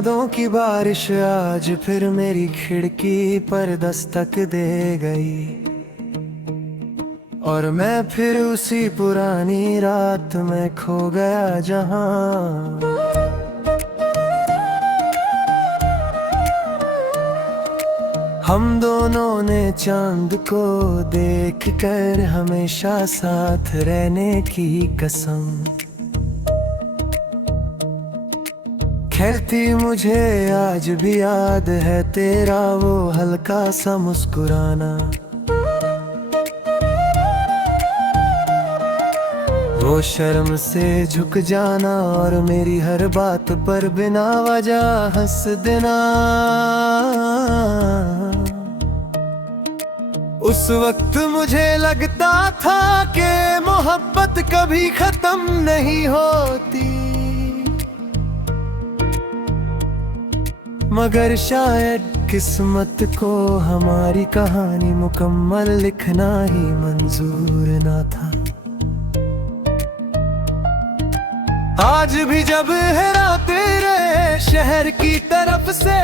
यादों की बारिश आज फिर मेरी खिड़की पर दस्तक दे गई, और मैं फिर उसी पुरानी रात में खो गया जहां। हम दोनों ने चांद को देखकर हमेशा साथ रहने की कसम, कहती मुझे आज भी याद है तेरा वो हल्का सा मुस्कुराना, वो शर्म से झुक जाना और मेरी हर बात पर बिना वजह हंस देना। उस वक्त मुझे लगता था कि मोहब्बत कभी खत्म नहीं होती, मगर शायद किस्मत को हमारी कहानी मुकम्मल लिखना ही मंजूर ना था। आज भी जब हेरा तेरे शहर की तरफ से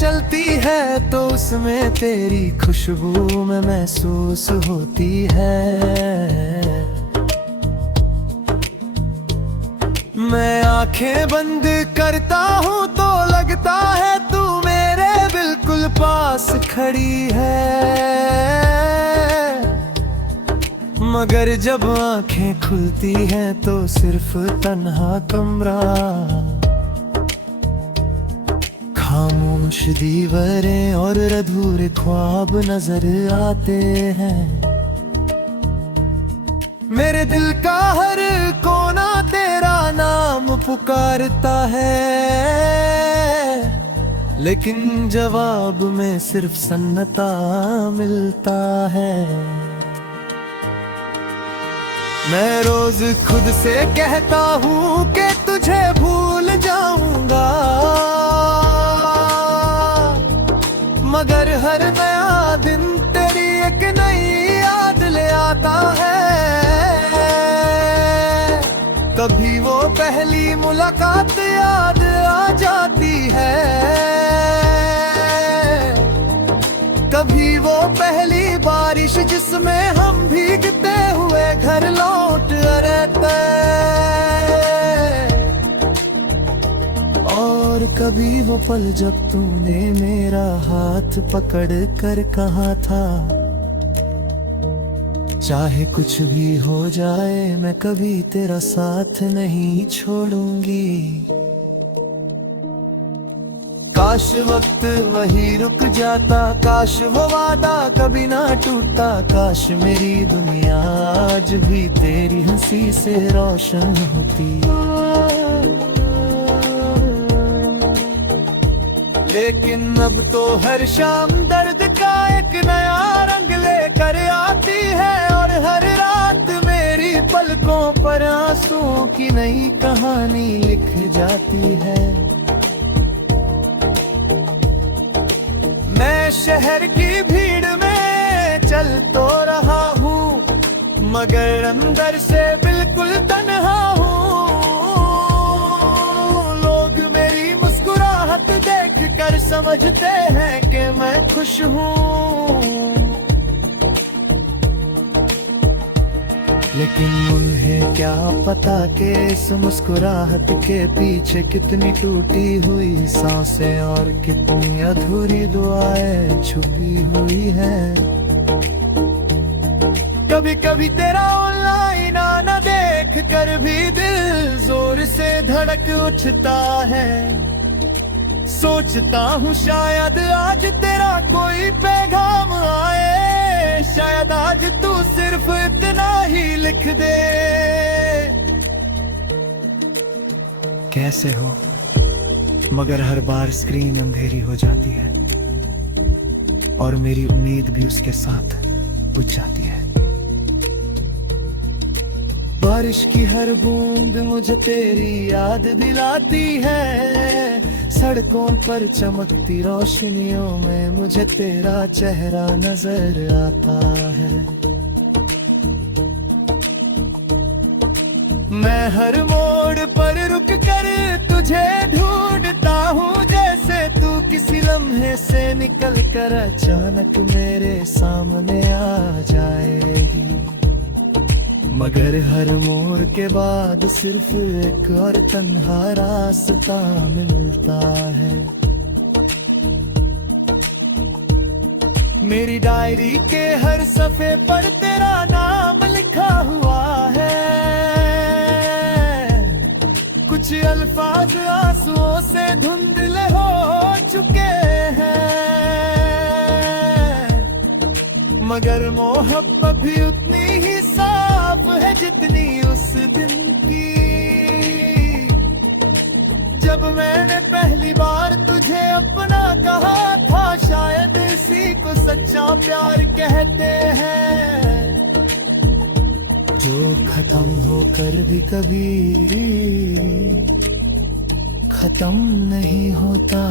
चलती है तो उसमें तेरी खुशबू में महसूस होती है। मैं आंखें बंद करता हूँ तो लगता है तू मेरे बिल्कुल पास खड़ी है, मगर जब आंखें खुलती हैं तो सिर्फ तन्हा कमरा, खामोश दीवारें और अधूरे ख्वाब नजर आते हैं। मेरे दिल का हर कोना तेरा नाम पुकारता है, लेकिन जवाब में सिर्फ सन्नाटा मिलता है। मैं रोज खुद से कहता हूँ कि तुझे भूल जाऊंगा, मगर हर नया दिन तेरी एक नई याद ले आता है। कभी वो पहली मुलाकात याद आ जाती है, कभी वो पहली बारिश जिसमें हम भीगते हुए घर लौट रहते, और कभी वो पल जब तूने मेरा हाथ पकड़ कर कहा था, चाहे कुछ भी हो जाए मैं कभी तेरा साथ नहीं छोड़ूंगी। काश वक्त वही रुक जाता, काश वो वादा कभी ना टूटता, काश मेरी दुनिया आज भी तेरी हंसी से रोशन होती। लेकिन अब तो हर शाम दर्द का एक नया रंग लेकर आती है, और हर रात मेरी पलकों पर आंसुओं की नई कहानी लिख जाती है। मैं शहर की भीड़ में चल तो रहा हूँ, मगर अंदर से बिल्कुल तन्हा हूँ। लोग मेरी मुस्कुराहट देख कर समझते हैं कि मैं खुश हूँ, लेकिन उन्हें क्या पता कि इस मुस्कुराहट के पीछे कितनी टूटी हुई सांसें और कितनी अधूरी दुआएं छुपी हुई हैं। कभी कभी तेरा ऑनलाइन आना देख कर भी दिल जोर से धड़क उठता है, सोचता हूँ शायद आज तेरा कोई पैगाम आए, शायद आज तू सिर्फ इतना ही लिख दे। कैसे हो, मगर हर बार स्क्रीन अंधेरी हो जाती है, और मेरी उम्मीद भी उसके साथ बुझ जाती है। बारिश की हर बूंद मुझे तेरी याद दिलाती है, सड़कों पर चमकती रोशनियों में मुझे तेरा चेहरा नजर आता है। मैं हर मोड़ पर रुक कर तुझे ढूंढता लम्हे से निकल कर अचानक मेरे सामने आ जाएगी। मगर हर मोड़ के बाद सिर्फ एक और तन्हा रास्ता मिलता है। मेरी डायरी के हर सफे पर तेरा नाम लिखा हुआ है। कुछ अल्फाज आंसुओं से धुंधले हो चुके हैं, मगर मोहब्बत भी उतनी ही साफ है जितनी उस दिन की। जब मैंने पहली बार तुझे अपना कहा था, शायद इसी को सच्चा प्यार कहते हैं, जो खत्म होकर भी कभी खत्म नहीं होता।